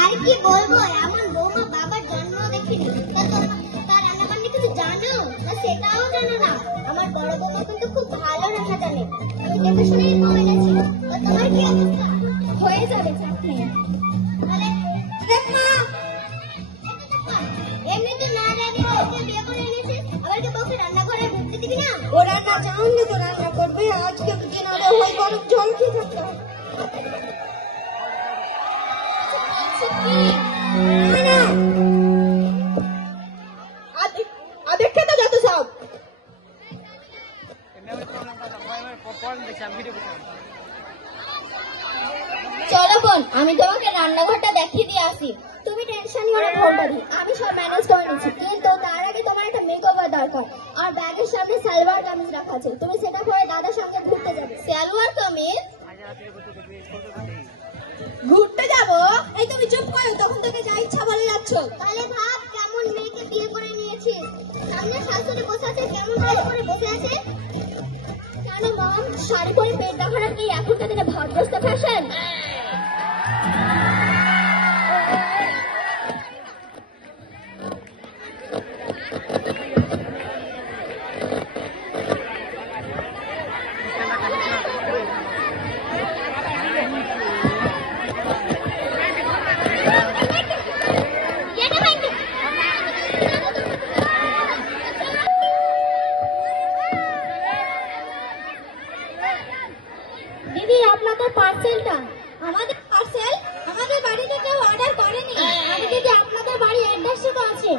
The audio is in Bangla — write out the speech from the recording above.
আর কি বলব, এমন বৌমা বাবার জন্ম দেখিনি তা তার রান্না বান্না কিছু জানো না সেটাও জানো না। আমার বড় বৌমা কিন্তু খুব ভালো রান্না জানে। আমি দেখে শুনেই কমে গেছি। তোমার কি অবস্থা? হয়ে যাবে চাকরি। আরে আজকে দিনারে ওই গরম জল চলো বোন, আমি তোমাকে রান্নাঘরটা দেখিয়ে দিয়ে আসি। তুমি টেনশন করো ফোনটা দিই আমি সব ম্যানেজ করে নিচ্ছি। কিন্তু তার আগে তোমার একটা মেকওভার দরকার। আর ব্যাগের সামনে সালোয়ার কামিজ রাখা আছে। তুমি সেটা পরে দাদার সঙ্গে ঘুরতে যাবে। সালোয়ার কামিজ? যাচ্ছ তাহলে ভাব কেমন মেয়েকে বিয়ে করে নিয়েছিস সামনে শাশুড়ি বসে আছে, কেমন শাড়ি পরে বসে আছে? কেন মম, শাড়ি পরে পেট দেখানো কি এখনকার দিনে ভদ্রস্ত ফ্যাশন আপনাদের পার্সেলটা আমাদের পার্সেল আমাদের বাড়িতে কেউ অর্ডার করেনি। আমি দিদি আপনাদের বাড়ি অ্যাড্রেসটা তো আছে